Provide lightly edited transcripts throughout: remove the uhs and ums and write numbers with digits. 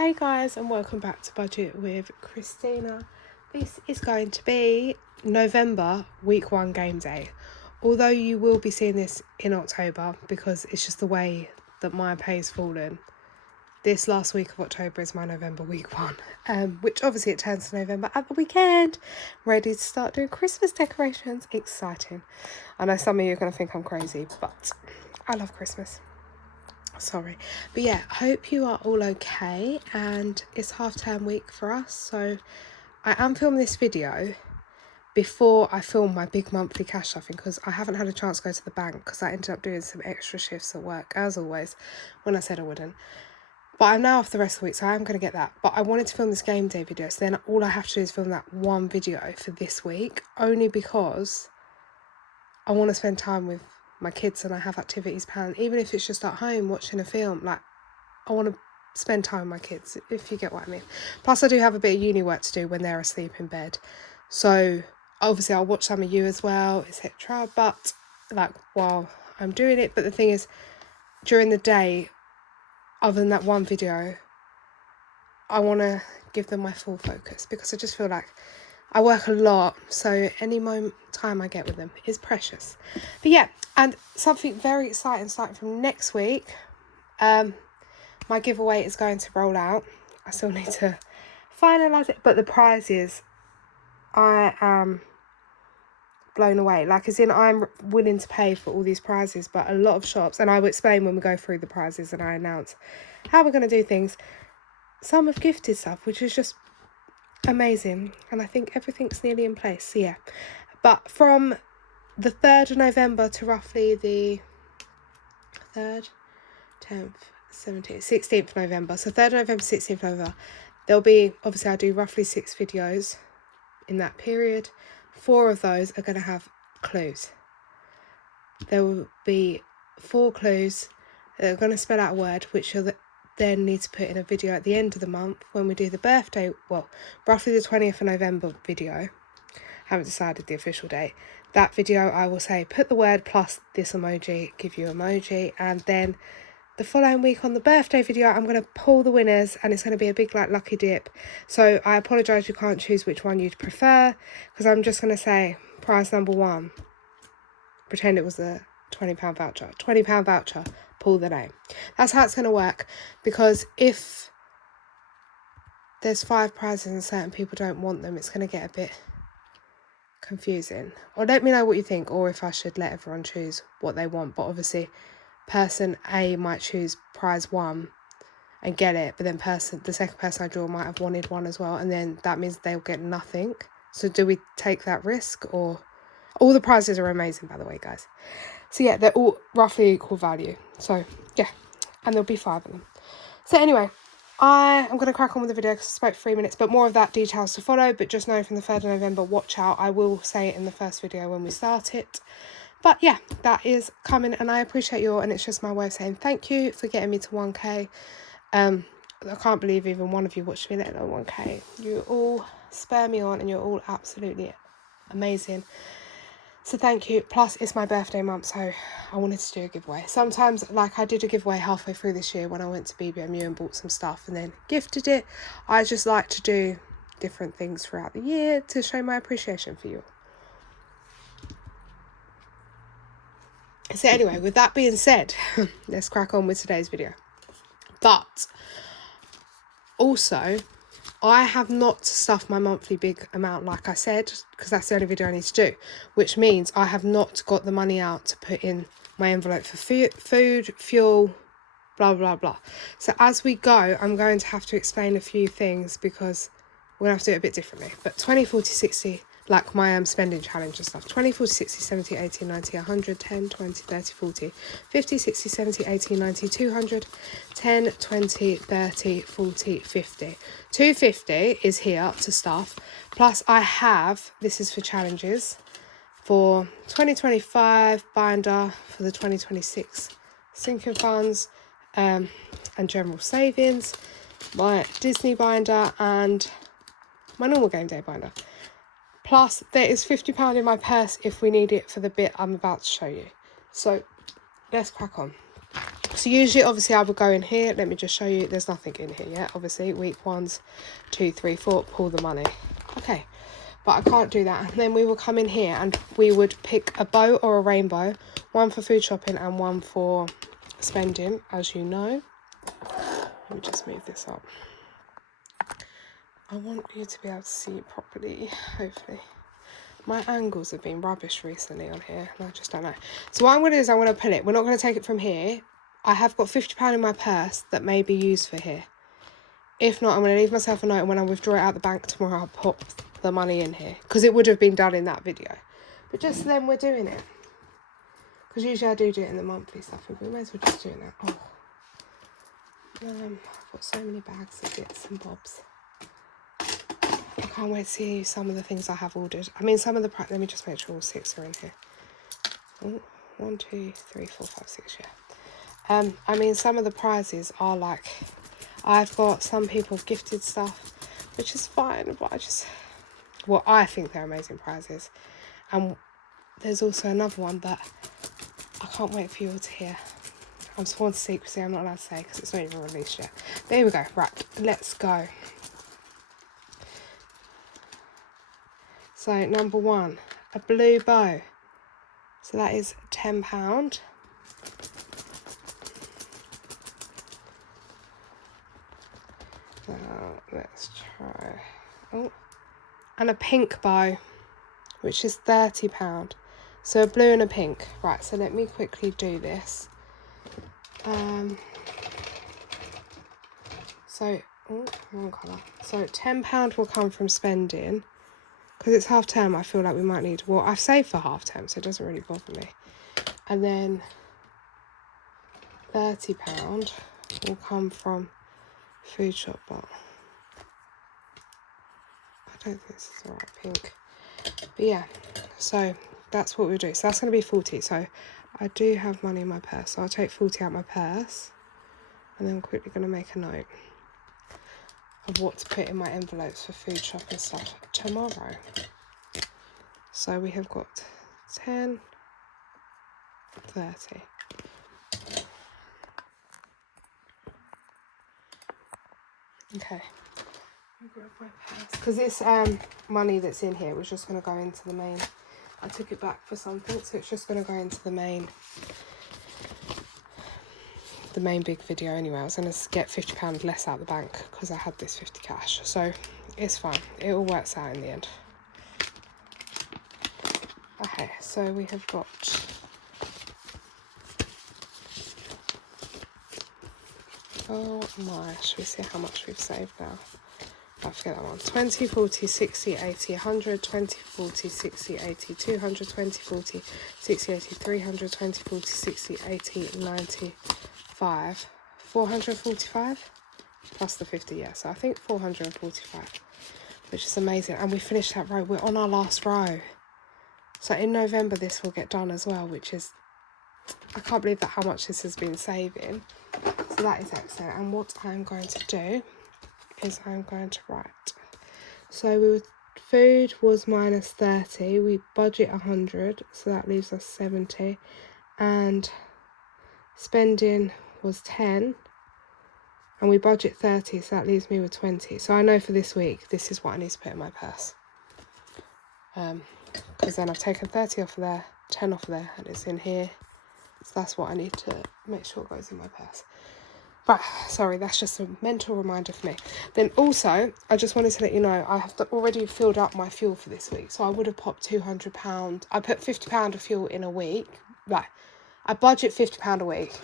Hey guys, and welcome back to Budget with Christina. This is going to be November week 1 game day. Although you will be seeing this in October because it's just the way that my pay's fallen. This last week of October is my November week 1, which obviously it turns to November at the weekend. Ready to start doing Christmas decorations. Exciting. I know some of you are going to think I'm crazy, but I love Christmas. Sorry, but yeah, hope you are all okay, and it's half-term week for us, so I am filming this video before I film my big monthly cash stuffing because I haven't had a chance to go to the bank because I ended up doing some extra shifts at work, as always, when I said I wouldn't. But I'm now off the rest of the week, so I am going to get that. But I wanted to film this game day video, so then all I have to do is film that one video for this week, only because I want to spend time with my kids and I have activities planned, even if it's just at home watching a film. Like, I want to spend time with my kids, if you get what I mean. Plus I do have a bit of uni work to do when they're asleep in bed, so obviously I'll watch some of you as well, etc. But like while I'm doing it, but the thing is, during the day, other than that one video, I want to give them my full focus because I just feel like I work a lot, so any time I get with them is precious. But yeah, and something very exciting starting from next week, my giveaway is going to roll out. I still need to finalise it, but the prizes, I am blown away. Like, as in, I'm willing to pay for all these prizes, but a lot of shops, and I will explain when we go through the prizes and I announce how we're going to do things, some have gifted stuff, which is just amazing, and I think everything's nearly in place. So yeah, but from the 3rd of November to roughly the 3rd, 10th, 17th, 16th November, so 3rd November, 16th November, there'll be, obviously I do roughly 6 videos in that period. 4 of those are going to have clues. There will be 4 clues that are going to spell out a word, which are then need to put in a video at the end of the month when we do the birthday, well, roughly the 20th of November video. Haven't decided the official date. That video I will say put the word plus this emoji, give you emoji, and then the following week on the birthday video I'm going to pull the winners, and it's going to be a big like lucky dip. So I apologise you can't choose which one you'd prefer, because I'm just going to say prize number 1, pretend it was a £20 voucher. £20 voucher, pull the name. That's how it's going to work, because if there's 5 prizes and certain people don't want them, it's going to get a bit confusing. Or let me know what you think, or if I should let everyone choose what they want. But obviously person A might choose prize 1 and get it, but then the second person I draw might have wanted one as well, and then that means they'll get nothing. So do we take that risk? Or all the prizes are amazing, by the way, guys. So yeah, they're all roughly equal value. So yeah, and there'll be 5 of them. So anyway, I am going to crack on with the video because I spoke 3 minutes, but more of that details to follow. But just know from the 3rd of November, watch out. I will say it in the first video when we start it. But yeah, that is coming, and I appreciate you all, and it's just my way of saying thank you for getting me to 1k. I can't believe even one of you watched me, let alone 1k. You all spur me on, and you're all absolutely amazing. So thank you. Plus, it's my birthday month, so I wanted to do a giveaway. Sometimes, like I did a giveaway halfway through this year when I went to BBMU and bought some stuff and then gifted it. I just like to do different things throughout the year to show my appreciation for you. So anyway, with that being said, let's crack on with today's video. But also, I have not stuffed my monthly big amount like I said, because that's the only video I need to do, which means I have not got the money out to put in my envelope for food, fuel, blah, blah, blah. So as we go, I'm going to have to explain a few things because we're going to have to do it a bit differently. But 20, 40, 60, like my spending challenge and stuff, 20, 40, 60, 70, 80, 90, 100, 10, 20, 30, 40, 50, 60, 70, 80, 90, 200, 10, 20, 30, 40, 50. 250 is here to stuff. Plus I have, this is for challenges, for 2025 binder, for the 2026 sinking funds, and general savings, my Disney binder, and my normal game day binder. Plus there is £50 in my purse if we need it for the bit I'm about to show you. So let's crack on. So usually, obviously, I would go in here. Let me just show you. There's nothing in here yet. Obviously, week 1, 2, 3, 4. Pull the money. Okay. But I can't do that. And then we will come in here and we would pick a bow or a rainbow. One for food shopping and one for spending, as you know. Let me just move this up. I want you to be able to see it properly, hopefully. My angles have been rubbish recently on here, and I just don't know. So what I'm going to do is I'm going to pull it. We're not going to take it from here. I have got £50 in my purse that may be used for here. If not, I'm going to leave myself a note, and when I withdraw it out the bank tomorrow, I'll pop the money in here. Because it would have been done in that video. But just then we're doing it. Because usually I do it in the monthly stuff. We may as well just do it now. Oh. I've got so many bags of bits and bobs. I can't wait to see some of the things I have ordered. I mean, some of the... Let me just make sure all 6 are in here. Oh, 1, 2, 3, 4, 5, 6, yeah. I mean, some of the prizes are like... I've got some people gifted stuff, which is fine, but I just... Well, I think they're amazing prizes. And there's also another one that I can't wait for you all to hear. I'm sworn to secrecy, I'm not allowed to say because it's not even released yet. But here we go. Right, let's go. So, number 1, a blue bow. So that is £10. Now, let's try... Oh. And a pink bow, which is £30. So a blue and a pink. Right, so let me quickly do this. Wrong colour. So £10 will come from spending. Because it's half term, I feel like we might need... Well, I've saved for half term, so it doesn't really bother me. And then £30 will come from food shop, but I don't think this is the right pink. But yeah, so that's what we'll do. So that's going to be 40. So I do have money in my purse, so I'll take 40 out my purse. And then I'm quickly going to make a note of what to put in my envelopes for food shop and stuff tomorrow. So we have got 10, 30. Okay. Because this money that's in here was just going to go into the main. I took it back for something, so it's just going to go into the main big video anyway. I was going to get £50 less out the bank because I had this 50 cash. So it's fine. It all works out in the end. Okay, so we have got... Oh my, should we see how much we've saved now? I forget that one. 20, 40, 60, 80, 100, 20, 40, 60, 80, 200, 20, 40, 60, 80, 300, 20, 40, 60, 80, 95, 445 plus the 50, yeah. So I think 445, which is amazing. And we finished that row. We're on our last row. So in November, this will get done as well, which is... I can't believe that how much this has been saving. So that is excellent. And what I'm going to do is I'm going to write. So food was minus 30. We budget 100, so that leaves us 70. And spending was 10. And we budget 30, so that leaves me with 20. So I know for this week, this is what I need to put in my purse. Because then I've taken 30 off of there, 10 off of there, and it's in here. So that's what I need to make sure goes in my purse. Right, sorry, that's just a mental reminder for me. Then also, I just wanted to let you know, I have already filled up my fuel for this week. So I would have popped £200. I put £50 of fuel in a week. Right, I budget £50 a week.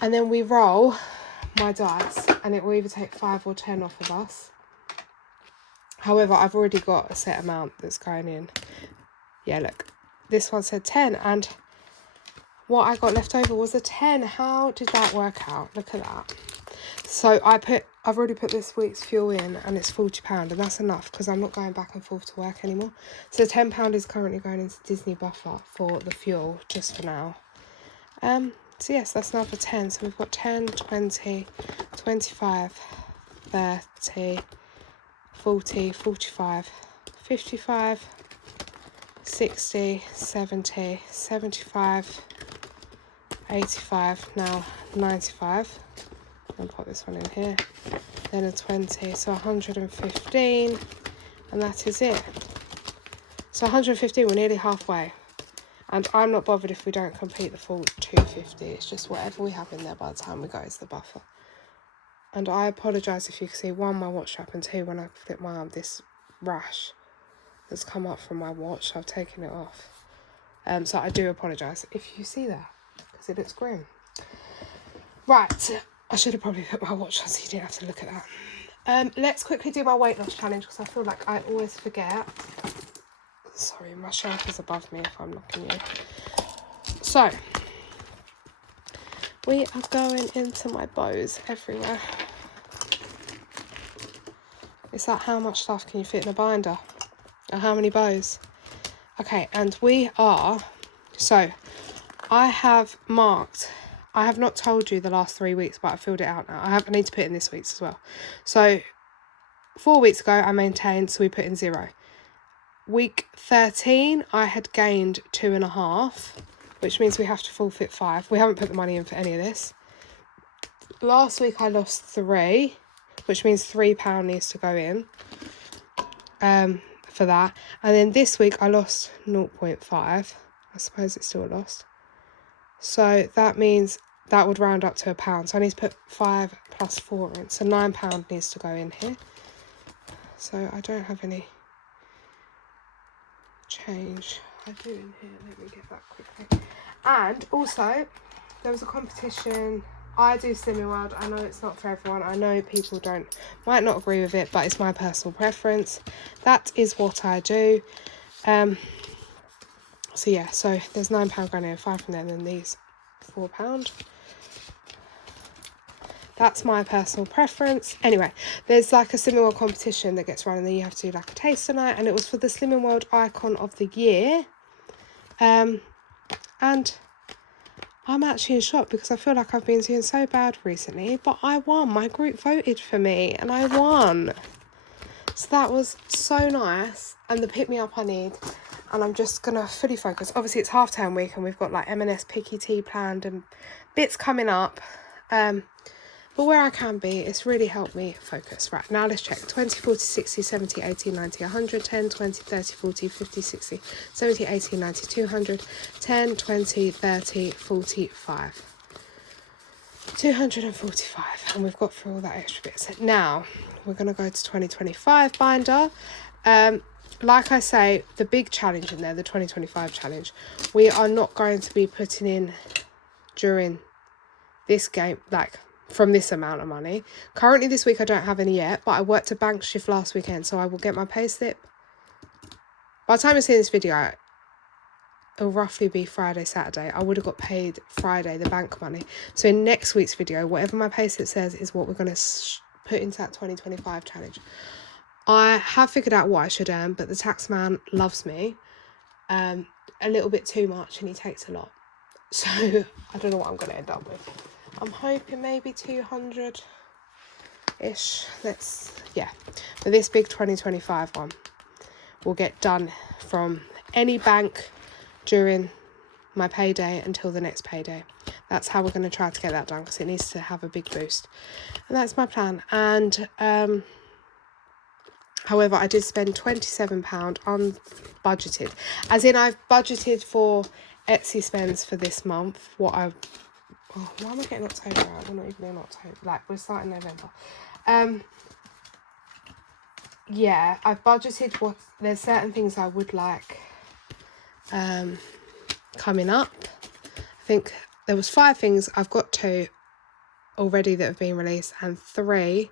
And then we roll my dice, and it will either take 5 or 10 off of us. However, I've already got a set amount that's going in. Yeah, look, this one said 10, and what I got left over was a 10. How did that work out? Look at that. So I've already put this week's fuel in, and it's £40, and that's enough because I'm not going back and forth to work anymore. So £10 is currently going into Disney buffer for the fuel, just for now. So yes, that's now for 10. So we've got 10, 20, 25, 30, 40, 45, 55, 60, 70, 75, 85, now 95. I'll put this one in here. Then a 20, so 115, and that is it. So 115, we're nearly halfway. And I'm not bothered if we don't complete the full 250. It's just whatever we have in there by the time we go is the buffer. And I apologise if you can see, one, my watch strap, and two, when I flip my arm, this rash that's come up from my watch, I've taken it off. So I do apologise if you see that, because it looks grim. Right, I should have probably put my watch on so you didn't have to look at that. Let's quickly do my weight loss challenge, because I feel like I always forget. Sorry, my shelf is above me if I'm knocking you. So, we are going into my bows everywhere. Is that how much stuff can you fit in a binder? Or how many bows? Okay, and we are... So, I have marked... I have not told you the last 3 weeks, but I filled it out now. I need to put in this week's as well. So, 4 weeks ago, I maintained, so we put in 0. Week 13, I had gained 2.5, which means we have to forfeit 5. We haven't put the money in for any of this. Last week, I lost 3, which means £3 needs to go in for that. And then this week, I lost 0.5. I suppose it's still a loss. So that means that would round up to £1. So I need to put 5 plus 4 in. So £9 needs to go in here. So I don't have any change. I do in here. Let me get that quickly. And also, there was a competition. I do Slimming World. I know it's not for everyone. I know people might not agree with it, but it's my personal preference. That is what I do. So yeah, so there's £9 going in, 5 from there, and then these £4. That's my personal preference. Anyway, there's like a Slimming World competition that gets run, and then you have to do like a taster night, and it was for the Slimming World Icon of the Year. And I'm actually in shock because I feel like I've been doing so bad recently, but I won. My group voted for me and I won. So that was so nice, and the pick me up I need. And I'm just going to fully focus. Obviously, it's half-term week and we've got like M&S Picky Tea planned and bits coming up. But where I can be, it's really helped me focus. Right, now let's check. 20, 40, 60, 70, 80, 90, 100, 10, 20, 30, 40, 50, 60, 70, 80, 90, 200, 10, 20, 30, 45. 245. And we've got through all that extra bits. Now, we're going to go to 2025 binder. Like I say, the big challenge in there, the 2025 challenge, we are not going to be putting in during this game, like from this amount of money. Currently this week I don't have any yet, but I worked a bank shift last weekend, so I will get my pay slip. By the time you see this video, it'll roughly be Friday, Saturday. I would have got paid Friday, the bank money. So in next week's video, whatever my pay slip says is what we're going to put into that 2025 challenge. I have figured out what I should earn, but the tax man loves me a little bit too much, and he takes a lot. So I don't know what I'm going to end up with. I'm hoping maybe 200-ish. Yeah. But this big 2025 one will get done from any bank during my payday until the next payday. That's how we're going to try to get that done, because it needs to have a big boost. And that's my plan. And however, I did spend £27 unbudgeted. As in, I've budgeted for Etsy spends for this month. Why am I getting October out? We're not even in October. Like, we're starting November. Yeah, I've budgeted what... There's certain things I would like coming up. I think there was 5 things. I've got 2 already that have been released, and 3...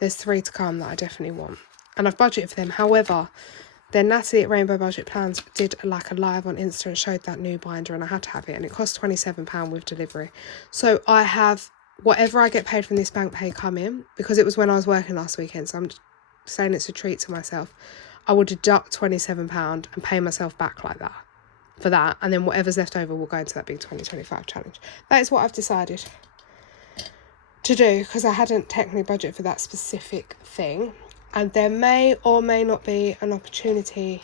there's 3 to come that I definitely want, and I've budgeted for them. However, then Natalie at Rainbow Budget Plans did like a live on Insta and showed that new binder, and I had to have it, and it cost £27 with delivery. So I have whatever I get paid from this bank pay come in, because it was when I was working last weekend, so I'm saying it's a treat to myself. I will deduct £27 and pay myself back like that for that, and then whatever's left over will go into that big 2025 challenge. That is what I've decided to do, because I hadn't technically budgeted for that specific thing, and there may or may not be an opportunity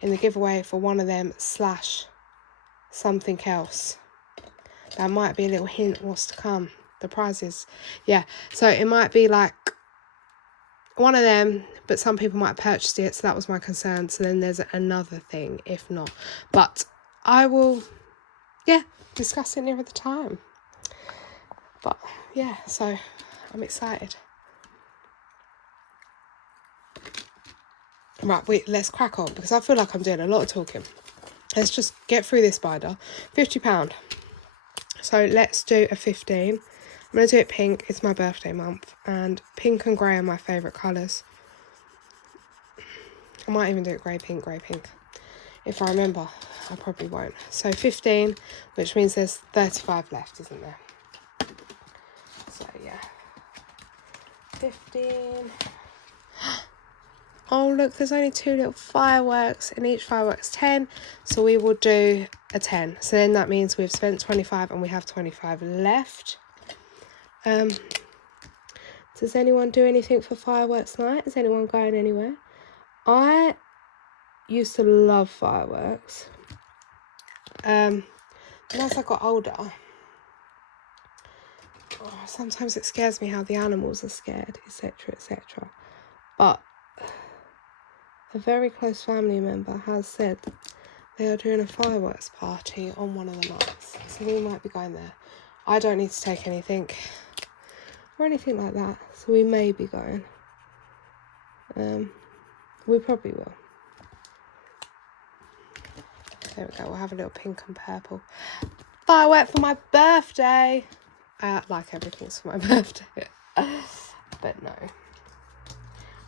in the giveaway for one of them / something else. That might be a little hint what's to come. The prizes. Yeah, so it might be like one of them, but some people might have purchased it, so that was my concern. So then there's another thing, if not. But I will, discuss it nearer the time. But, yeah, so I'm excited. Right, let's crack on, because I feel like I'm doing a lot of talking. Let's just get through this binder. £50. So let's do a 15. I'm going to do it pink. It's my birthday month. And pink and grey are my favourite colours. I might even do it grey, pink. If I remember, I probably won't. So 15, which means there's 35 left, isn't there? So, yeah. 15. Oh, look, there's only 2 little fireworks, and each firework's 10. So we will do a 10. So then that means we've spent 25 and we have 25 left. Does anyone do anything for fireworks night? Is anyone going anywhere? I used to love fireworks. And as I got older, sometimes it scares me how the animals are scared, etc., etc. But a very close family member has said they are doing a fireworks party on one of the nights, so we might be going there. I don't need to take anything or anything like that, so we may be going. We probably will. There we go, we'll have a little pink and purple firework for my birthday. Like everything's for my birthday. But no.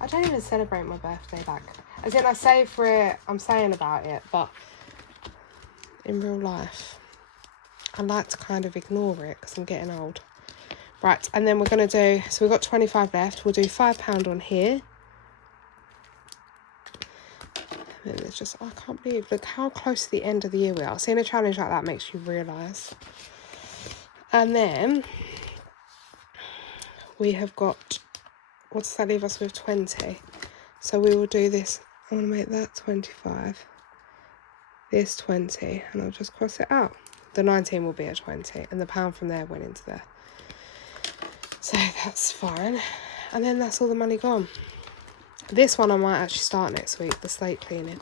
I don't even celebrate my birthday, like, as in I say for it, I'm saying about it, but in real life, I like to kind of ignore it because I'm getting old. Right, and then we're going to do, so we've got 25 left, we'll do £5 on here. And it's just, I can't believe, look how close to the end of the year we are. Seeing a challenge like that makes you realise. And then we have got, what does that leave us with? 20. So we will do this. I want to make that 25. This 20. And I'll just cross it out. The 19 will be a 20. And the pound from there went into there. So that's fine. And then that's all the money gone. This one I might actually start next week, the slate cleaning.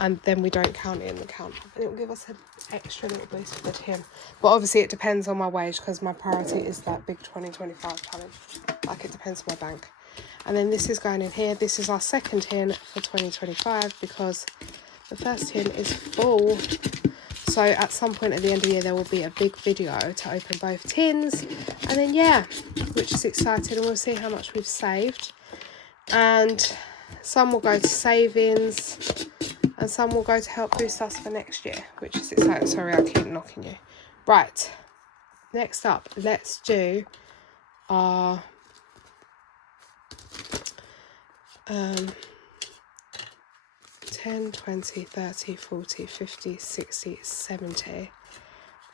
And then we don't count it in the count. And it will give us an extra little boost for the tin. But obviously it depends on my wage, because my priority is that big 2025 challenge. Like, it depends on my bank. And then this is going in here. This is our second tin for 2025 because the first tin is full. So at some point at the end of the year, there will be a big video to open both tins. And then, yeah, which is exciting. And we'll see how much we've saved. And some will go to savings and some will go to help boost us for next year, which is exciting. Sorry, I keep knocking you. Right, next up, let's do our 10, 20, 30, 40, 50, 60, 70,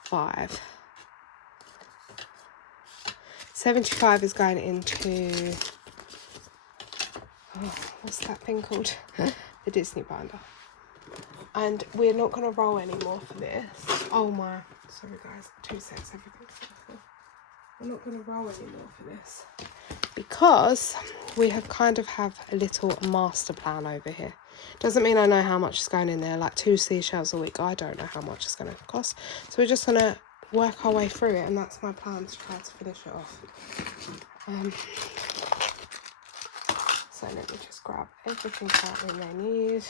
5. 75 is going into, what's that thing called? The Disney binder. And we're not going to roll anymore for this. Oh my, sorry guys, 2 seconds, everything's awful. We're not going to roll anymore for this, because we have kind of have a little master plan over here. Doesn't mean I know how much is going in there, like 2 seashells a week. I don't know how much it's going to cost. So we're just going to work our way through it, and that's my plan, to try to finish it off. So let me just grab everything out we may need.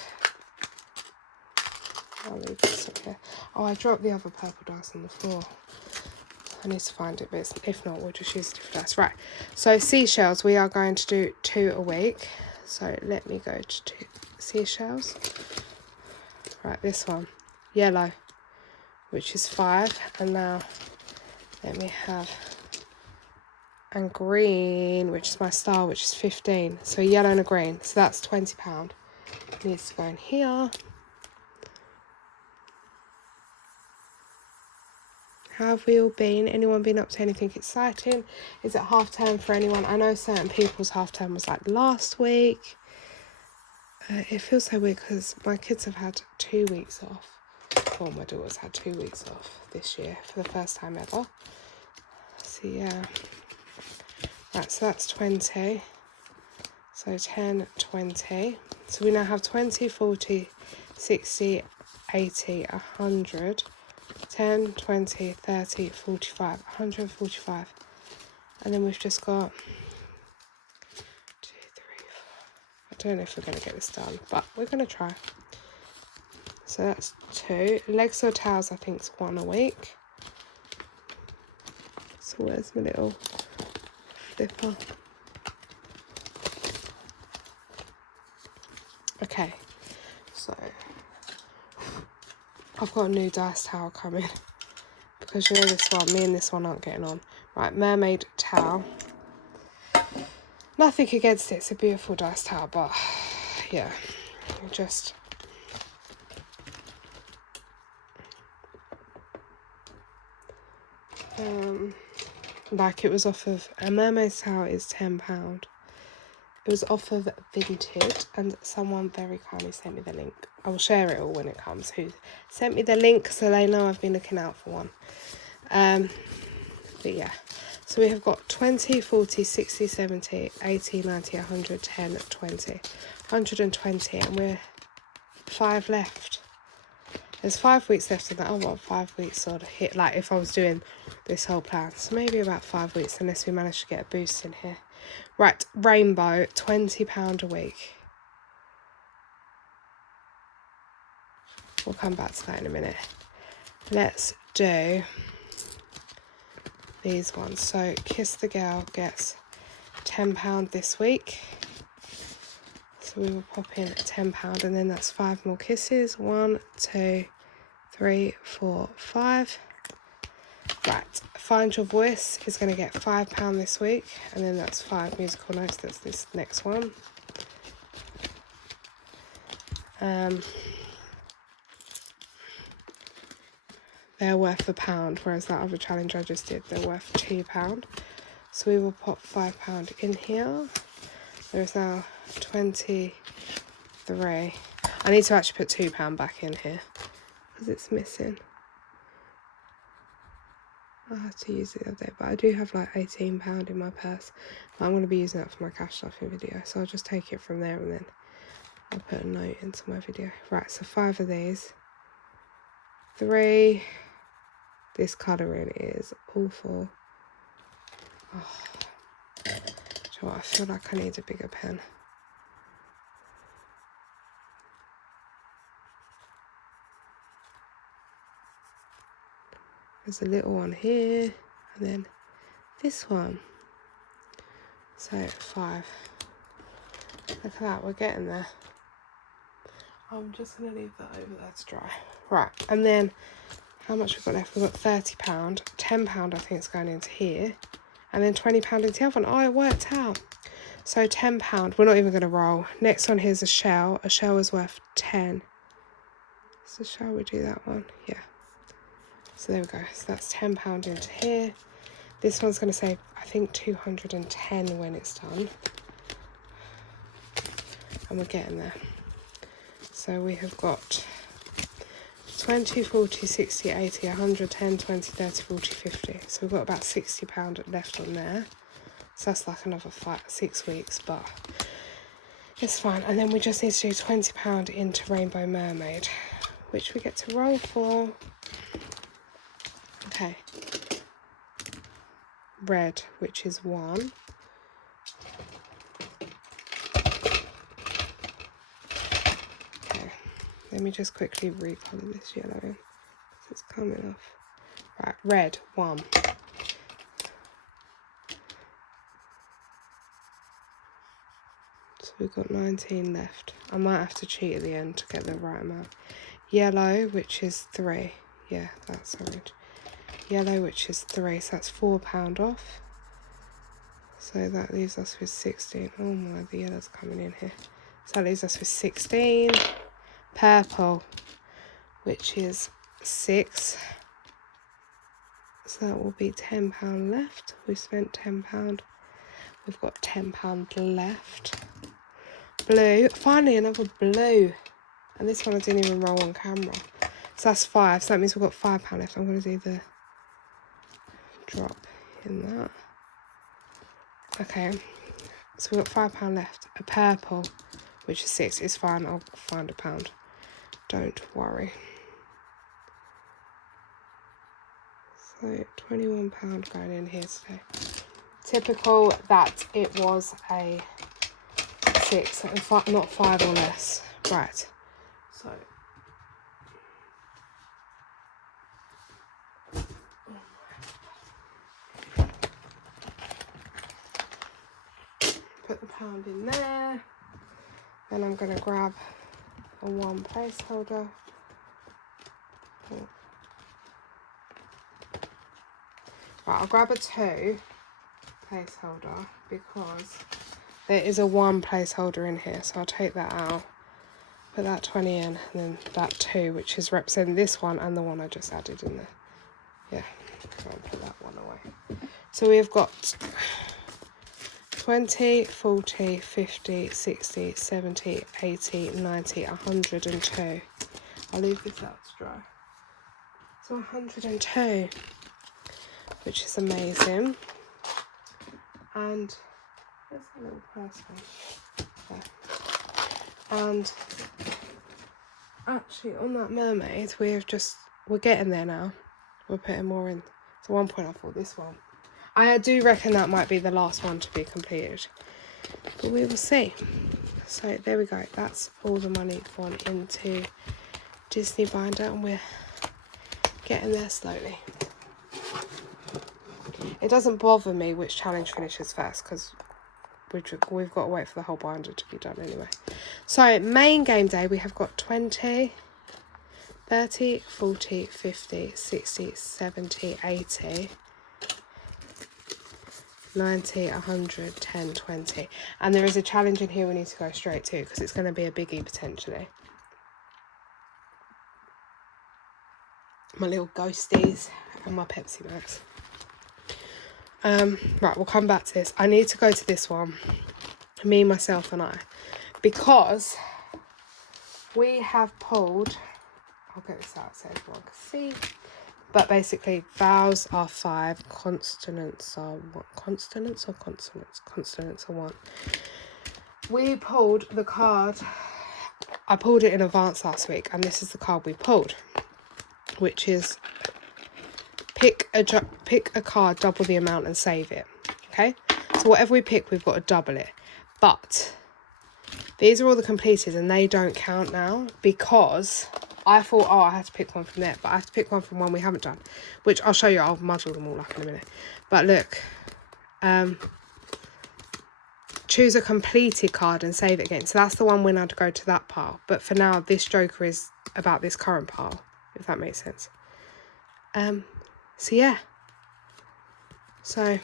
I'll leave this up here. Oh, I dropped the other purple dice on the floor. I need to find it, but if not, we'll just use different dice. Right, so seashells, we are going to do 2 a week. So let me go to 2 seashells. Right, this one, yellow, which is 5. And now let me have, and green, which is my star, which is 15. So yellow and a green, so that's £20. Needs to go in here. How have we all been? Anyone been up to anything exciting? Is it half term for anyone? I know certain people's half term was like last week. It feels so weird because my kids have had 2 weeks off. Well, my daughter's had 2 weeks off this year for the first time ever. So yeah. Right, so that's 20. So 10, 20. So we now have 20, 40, 60, 80, 100, 10, 20, 30, 45, 145. And then we've just got 2, 3, 4. I don't know if we're going to get this done, but we're going to try. So that's 2. Legs or towels, I think, is 1 a week. So where's my little flipper? Okay, so I've got a new dice towel coming because you know this one, me and this one aren't getting on. Right, mermaid towel. Nothing against it, it's a beautiful dice towel, but yeah, just like it was off of a mermaid towel is £10. It was off of Vinted, and someone very kindly sent me the link. I will share it all when it comes. Who sent me the link so they know I've been looking out for one. But yeah, so we have got 20, 40, 60, 70, 80, 90, 100, 10, 20, 120, and we're 5 left. There's 5 weeks left of that. I want 5 weeks sort of hit, like if I was doing this whole plan. So maybe about 5 weeks, unless we manage to get a boost in here. Right, rainbow, £20 a week. We'll come back to that in a minute. Let's do these ones. So Kiss the Girl gets £10 this week. So we will pop in £10, and then that's 5 more kisses. 1, 2, 3, 4, 5. Right, Find Your Voice is going to get £5 this week, and then that's 5 musical notes. That's this next one. They're worth £1, whereas that other challenge I just did, they're worth £2. So we will pop £5 in here. There is now 23. I need to actually put £2 back in here because it's missing. I had to use it the other day, but I do have like £18 in my purse. But I'm going to be using that for my cash stuffing video, so I'll just take it from there and then I'll put a note into my video. Right, so 5 of these. 3. This colouring is awful. Oh. Do you know what? I feel like I need a bigger pen. There's a little one here, and then this one. So 5. Look at that, we're getting there. I'm just going to leave that over there to dry. Right, and then how much we've got left? We've got £30, £10 I think it's going into here, and then £20 into the other one. Oh, it worked out. So £10, we're not even going to roll. Next one here's a shell. A shell is worth 10. So shall we do that one? Yeah. So there we go. So that's £10 into here. This one's going to save, I think, 210 when it's done. And we're getting there. So we have got 20, 40, 60, 80, 100, 10, 20, 30, 40, 50. So we've got about £60 left on there. So that's like another 6 weeks, but it's fine. And then we just need to do £20 into Rainbow Mermaid, which we get to roll for. Okay. Red, which is 1. Okay. Let me just quickly recolour this yellow in, because it's coming off. Right, red, 1. So we've got 19 left. I might have to cheat at the end to get the right amount. Yellow, which is 3. Yeah, that's orange. Yellow, which is 3, so that's £4 off. So that leaves us with 16. Oh my, the yellow's coming in here. So that leaves us with 16. Purple, which is 6. So that will be £10 left. We spent £10. We've got £10 left. blue. Finally, another blue. And this one I didn't even roll on camera. So that's 5. So that means we've got £5 left. I'm going to do the drop in that. Okay. So we've got £5 left. A purple, which is 6. It's fine. I'll find £1. Don't worry. So £21 going in here today. Typical that it was a 6 and not 5 or less. Right. So put the pound in there. Then I'm going to grab a 1 placeholder. Right, I'll grab a 2 placeholder because there is a 1 placeholder in here. So I'll take that out, put that 20 in, and then that 2, which is representing this one and the one I just added in there. Yeah, I'll put that one away. So we've got 20, 40, 50, 60, 70, 80, 90, 102. I'll leave this out to dry. So 102, which is amazing. And there's a little person there. And actually on that mermaid, we're getting there now. We're putting more in. So 1 point I thought this one. I do reckon that might be the last one to be completed. But we will see. So there we go. That's all the money gone into Disney Binder, and we're getting there slowly. It doesn't bother me which challenge finishes first because we've got to wait for the whole binder to be done anyway. So main game day, we have got 20, 30, 40, 50, 60, 70, 80, 90, 100, 10, 20. And there is a challenge in here we need to go straight to because it's going to be a biggie potentially. My little ghosties and my Pepsi Max. Right, we'll come back to this. I need to go to this one. Me, myself and I. Because we have pulled... I'll get this out so everyone can see. But basically, vowels are 5, consonants are 1. Consonants or consonants? Consonants are 1. We pulled the card. I pulled it in advance last week, and this is the card we pulled, which is pick a card, double the amount, and save it. Okay, so whatever we pick, we've got to double it. But these are all the completed, and they don't count now because I thought, I had to pick one from there, but I have to pick one from one we haven't done, which I'll show you. I'll muddle them all up in a minute. But look, choose a completed card and save it again. So that's the one when I'd go to that pile. But for now, this joker is about this current pile, if that makes sense. So yeah. So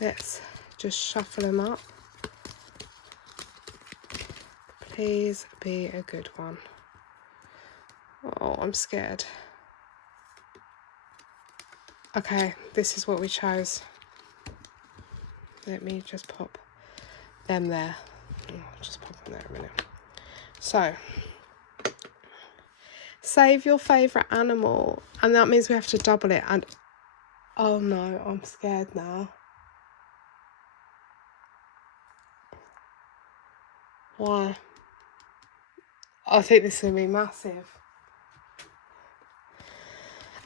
let's just shuffle them up. Please be a good one. Oh, I'm scared. Okay, this is what we chose. Let me just pop them there. I'll just pop them there a minute. So, save your favourite animal. And that means we have to double it. And, oh no, I'm scared now. Why? I think this is going to be massive.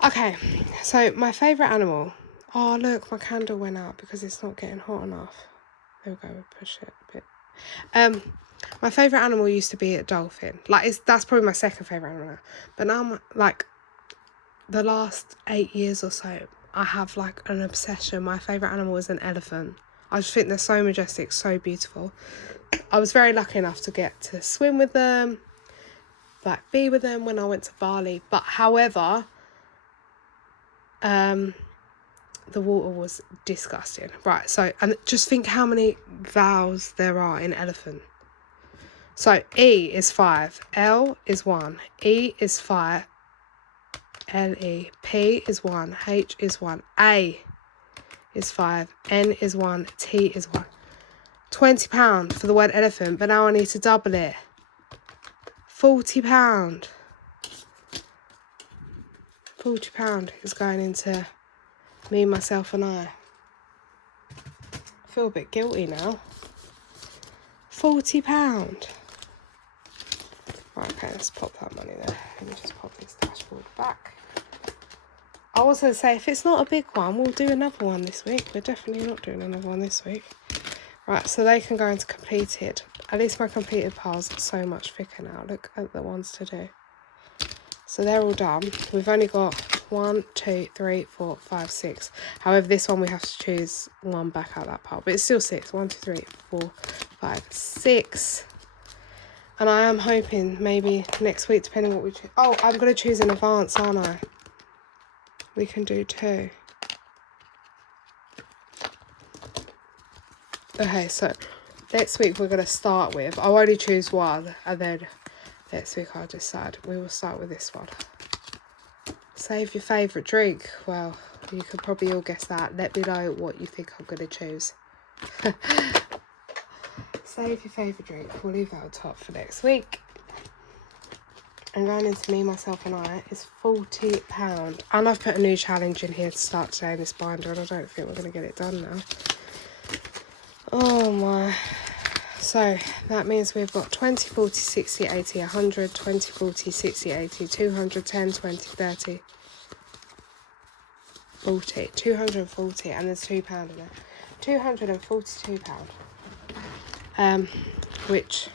Okay, so my favourite animal. Oh, look, my candle went out because it's not getting hot enough. There we go, we'll push it a bit. My favourite animal used to be a dolphin. That's probably my second favourite animal now. But now, the last 8 years or so, I have, an obsession. My favourite animal is an elephant. I just think they're so majestic, so beautiful. I was very lucky enough to get to swim with them, be with them when I went to Bali. But however, the water was disgusting. Right, so, and just think how many vowels there are in elephant. So E is 5, L is 1, E is 5, L-E, P is 1, H is 1, A is 5, N is 1, T is 1. £20 for the word elephant, but now I need to double it. £40. £40 is going into me, myself and I feel a bit guilty now. £40. Right, okay, let's pop that money there. Let me just pop this dashboard back. I was going to say, if it's not a big one, we'll do another one this week. We're definitely not doing another one this week. Right, so they can go into completed. At least my completed piles are so much thicker now. Look at the ones to do. So they're all done. We've only got 1, 2, 3, 4, 5, 6. However, this one we have to choose one back out of that pile. But it's still 6. 1, 2, 3, 4, 5, 6. And I am hoping maybe next week, depending what we choose. Oh, I'm going to choose in advance, aren't I? We can do 2. Okay, so next week we're going to start with, I'll only choose one, and then next week I'll decide. We will start with this one. Save your favourite drink. Well, you could probably all guess that. Let me know what you think I'm going to choose. Save your favourite drink. We'll leave that on top for next week. And going into me, myself and I is £40. And I've put a new challenge in here to start today in this binder, and I don't think we're going to get it done now. Oh my. So that means we've got 20, 40, 60, 80, 100, 20, 40, 60, 80, 200, 10, 20, 30, 40, 240, and there's £2 in there. £242. Which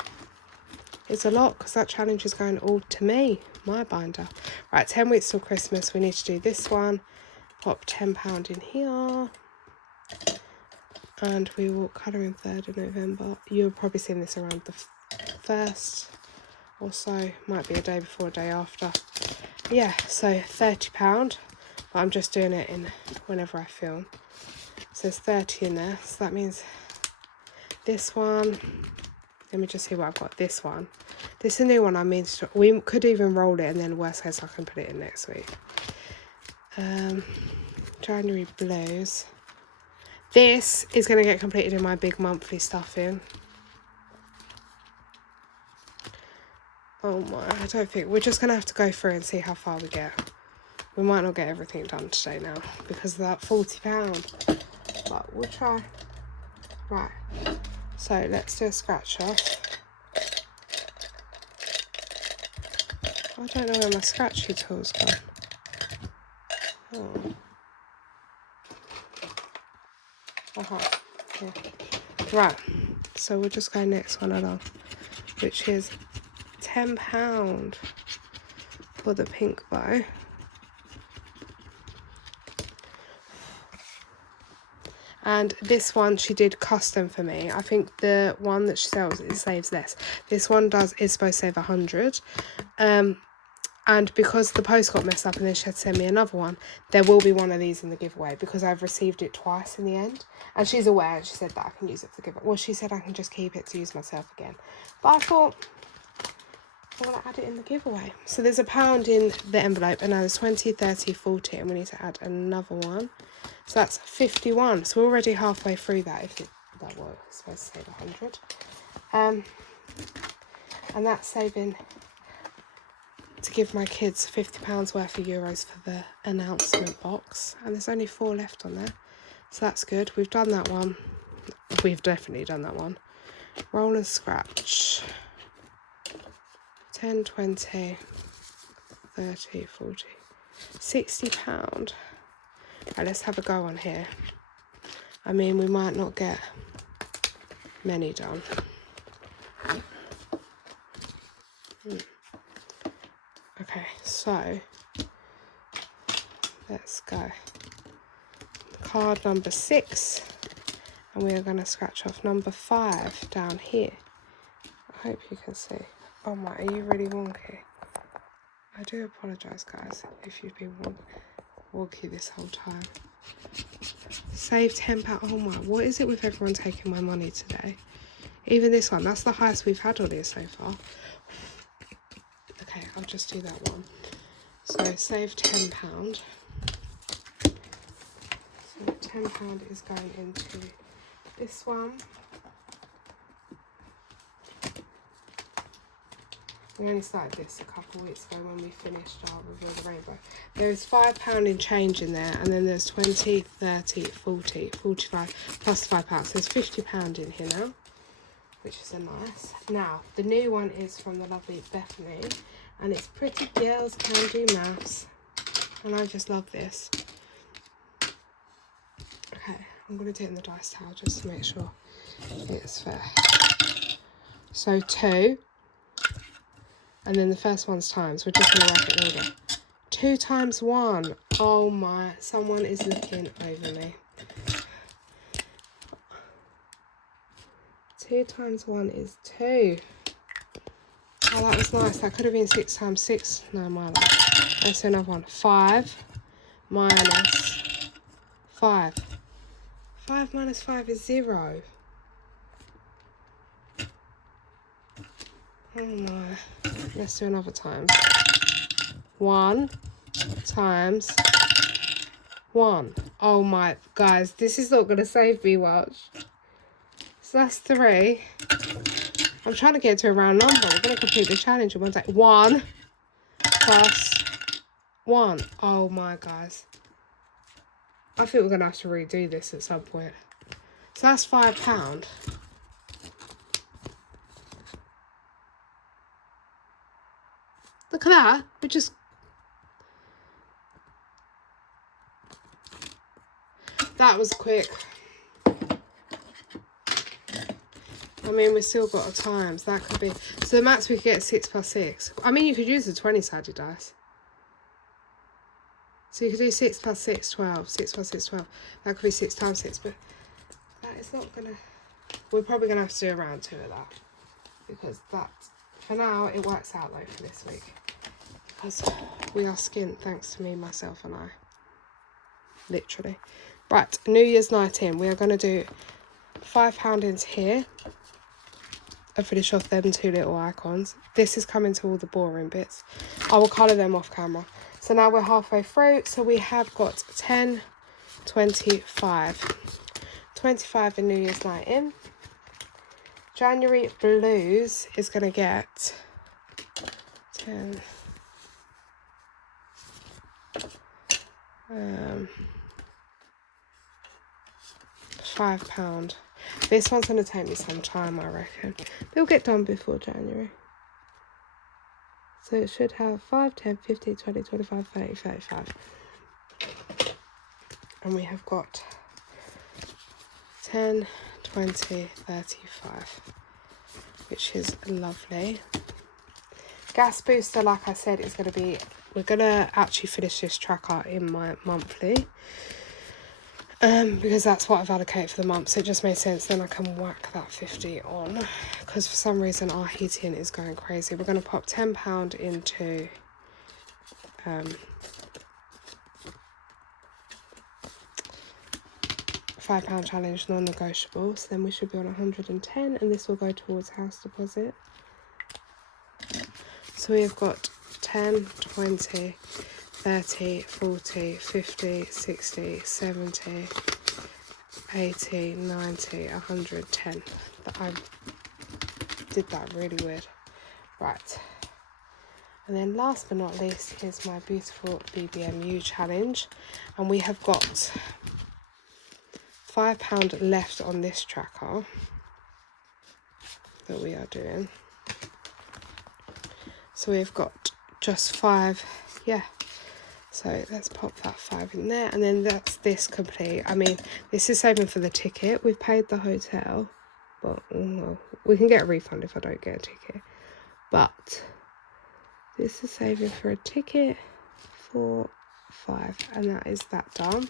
is a lot because that challenge is going all to me, my binder. Right, 10 weeks till Christmas. We need to do this one. Pop £10 in here. And we will colour in 3rd of November. You'll probably see this around the 1st or so. Might be a day before, a day after. Yeah, so £30. But I'm just doing it in whenever I film. So there's 30 in there. So that means this one. Let me just see what I've got. This one. This is a new one I mean to... We could even roll it and then worst case I can put it in next week. January blues. This is going to get completed in my big monthly stuffing. Oh my, I don't think... We're just going to have to go through and see how far we get. We might not get everything done today now because of that £40. But we'll try. Right. So let's do a scratch off. I don't know where my scratchy tool's gone. Oh. Yeah. Right, so we'll just go next one along, which is £10 for the pink bow. And this one she did custom for me. I think the one that she sells, it saves less. This one is supposed to save 100. And because the post got messed up and then she had to send me another one, there will be one of these in the giveaway because I've received it twice in the end. And she's aware, and she said that I can use it for the giveaway. Well, she said I can just keep it to use myself again. But I thought, I want to add it in the giveaway. So there's £1 in the envelope, and now there's 20, 30, 40, and we need to add another one. So that's 51. So we're already halfway through that, if that was supposed to save 100. And that's saving... to give my kids £50 worth of euros for the announcement box, and there's only 4 left on there, so that's good. We've done that one. We've definitely done that one. Roll and scratch. 10, 20, 30, 40, £60. Right, let's have a go on here. I mean, we might not get many done. Okay, so let's go. Card number 6, and we are going to scratch off number 5 down here. I hope you can see. Oh my, are you really wonky? I do apologise, guys, if you've been wonky this whole time. Save £10. Oh my, what is it with everyone taking my money today? Even this one, that's the highest we've had on here so far. Okay, I'll just do that one. So save £10. So £10 is going into this one. We only started this a couple of weeks ago when we finished our Review of the Rainbow. There is £5 in change in there, and then there's 20, 30, 40, 45 plus £5. There's £50 in here now, which is a nice. Now, the new one is from the lovely Bethany, and it's Pretty Girls Can Do Maths. And I just love this. Okay, I'm going to do it in the dice towel just to make sure it's fair. So 2. And then the first one's times. We're just going to work it in order. 2 times 1. Oh my, someone is looking over me. 2 times 1 is 2. Oh, that was nice. That could have been 6 times 6. No, my life. Let's do another one. 5 minus 5. 5 minus 5 is 0. Oh no. Let's do another time. 1 times 1. Oh my, guys, this is not going to save me much. So that's 3. I'm trying to get to a round number. We're going to complete the challenge in one day. 1 plus 1. Oh my, guys. I think we're going to have to redo this at some point. So that's £5. Look at that. We just... That was quick. I mean, we've still got a times. That could be... So the max we could get is 6 plus 6. I mean, you could use the 20-sided dice. So you could do 6 plus 6, 12. 6 plus 6, 12. That could be 6 times 6. But that is not going to... We're probably going to have to do around 2 of that. Because that... For now, it works out, though, for this week. Because we are skint, thanks to me, myself, and I. Literally. Right, New Year's night in. We are going to do £5 into here. And finish off them 2 little icons. This is coming to all the boring bits. I will colour them off camera. So now we're halfway through. So we have got 10, 25. 25 in New Year's night in. January Blues is going to get 10. £5. This one's going to take me some time, I reckon. It'll get done before January. So it should have 5, 10, 15, 20, 25, 30, 35. And we have got 10, 20, 35. Which is lovely. Gas booster, like I said, is going to be... We're going to actually finish this tracker in my monthly. Because that's what I've allocated for the month, so it just made sense. Then I can whack that 50 on, because for some reason our heating is going crazy. We're going to pop £10 into £5 challenge non-negotiable, so then we should be on 110, and this will go towards house deposit. So we've got 10, 20, 30, 40, 50, 60, 70, 80, 90, 110. I did that really weird. Right. And then last but not least is my beautiful BBMU challenge. And we have got £5 left on this tracker that we are doing. So we've got just 5, yeah. So let's pop that 5 in there, and then that's this complete. I mean, this is saving for the ticket. We've paid the hotel, but well, we can get a refund if I don't get a ticket. But this is saving for a ticket for 5, and that is that done.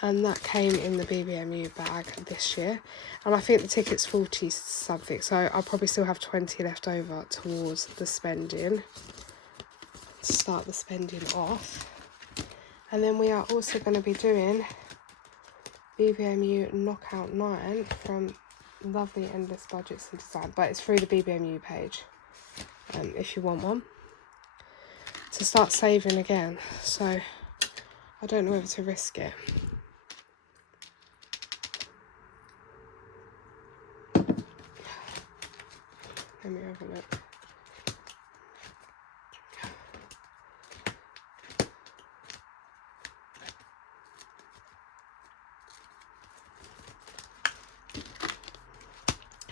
And that came in the BBMU bag this year. And I think the ticket's 40 something, so I'll probably still have 20 left over towards the spending. To start the spending off. And then we are also going to be doing BBMU Knockout 9 from lovely Endless Budgets and Design, but it's through the BBMU page if you want one, to start saving again. So I don't know whether to risk it. Let me have a look.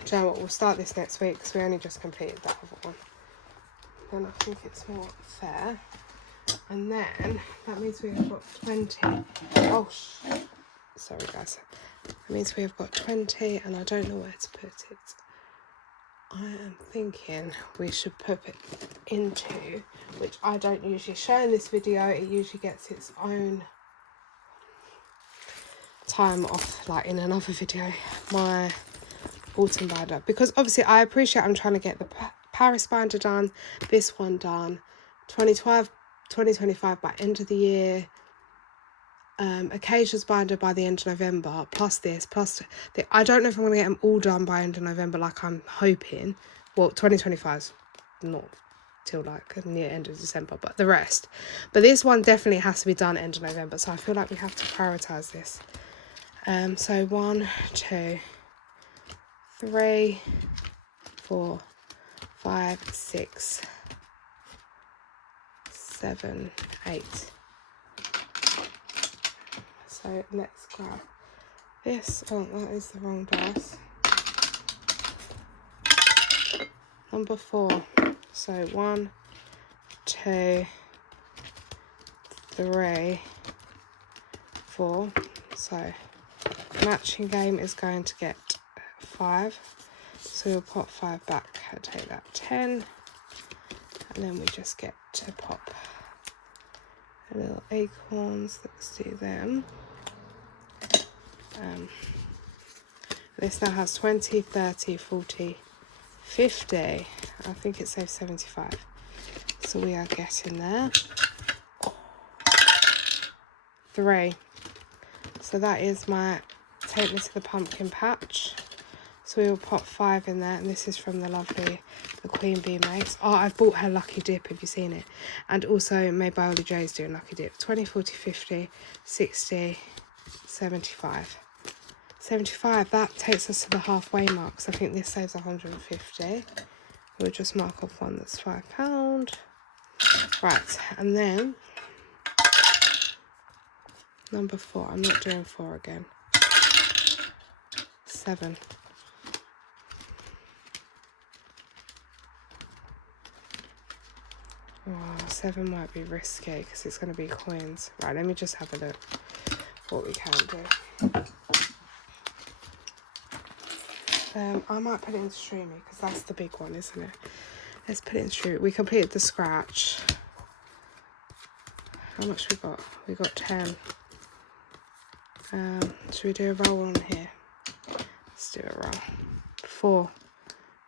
Do you know what, we'll start this next week because we only just completed that other one. Then I think it's more fair. And then that means we have got 20. Oh, sorry guys. That means we have got 20 and I don't know where to put it. I am thinking we should put it into, which I don't usually show in this video, it usually gets its own time off, like in another video, my autumn binder. Because obviously I appreciate I'm trying to get the Paris binder done, this one done, 2025 by end of the year, occasions binder by the end of November, plus this, plus I don't know if I'm going to get them all done by end of November like I'm hoping. Well, 2025's not till like near end of December, but the rest. But this one definitely has to be done end of November, so I feel like we have to prioritise this. So 1, 2, 3, 4, 5, 6, 7, 8. So let's grab this. Oh, that is the wrong dice. Number 4. So 1, 2, 3, 4. So matching game is going to get 5. So we'll pop 5 back and take that 10. And then we just get to pop the little acorns. Let's do them. This now has 20, 30, 40, 50. I think it saves 75. So we are getting there. 3. So that is my Take Me to the Pumpkin Patch. So we will pop 5 in there, and this is from the lovely The Queen Bee makes. Oh, I've bought her Lucky Dip, have you seen it? And also May Biology J is doing Lucky Dip. 20, 40, 50, 60, 75. 75, that takes us to the halfway mark, so I think this saves 150. We'll just mark off one that's £5. Right, and then number 4, I'm not doing 4 again. 7. Oh, 7 might be risky because it's going to be coins. Right, let me just have a look what we can do. I might put it in Streamy because that's the big one, isn't it? Let's put it in Streamy. We completed the scratch. How much we got? We got 10. Should we do a roll on here? Let's do a roll. 4,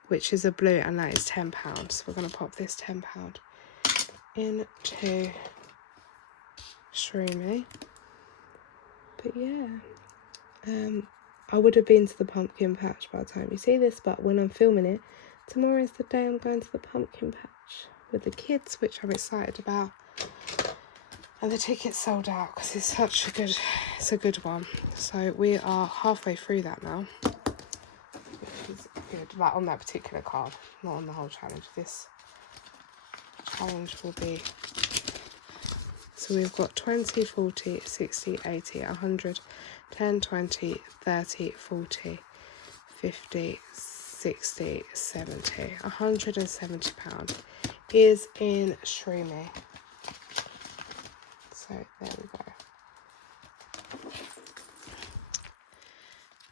which is a blue, and that is £10. So we're going to pop this £10 into Streamy. But yeah, I would have been to the pumpkin patch by the time you see this, but when I'm filming it, tomorrow is the day I'm going to the pumpkin patch with the kids, which I'm excited about. And the tickets sold out because it's such a good, it's a good one. So we are halfway through that now, which is good. Like on that particular card, not on the whole challenge. This challenge will be, so we've got 20, 40, 60, 80, 100, 10, 20, 30, 40, 50, 60, 70. £170 is in Streamy. So there we go.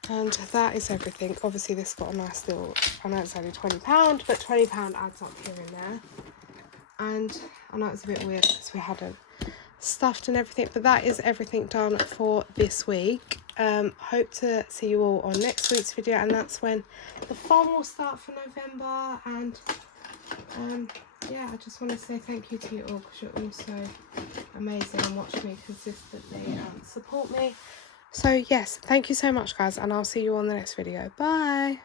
And that is everything. Obviously this got a nice little, I know it's only £20, but £20 adds up here and there. And I know it's a bit weird because we hadn't stuffed and everything, but that is everything done for this week. Hope to see you all on next week's video, and that's when the fun will start for November. And yeah, I just want to say thank you to you all because you're all so amazing and watch me consistently and support me. So yes, thank you so much guys, and I'll see you on the next video. Bye.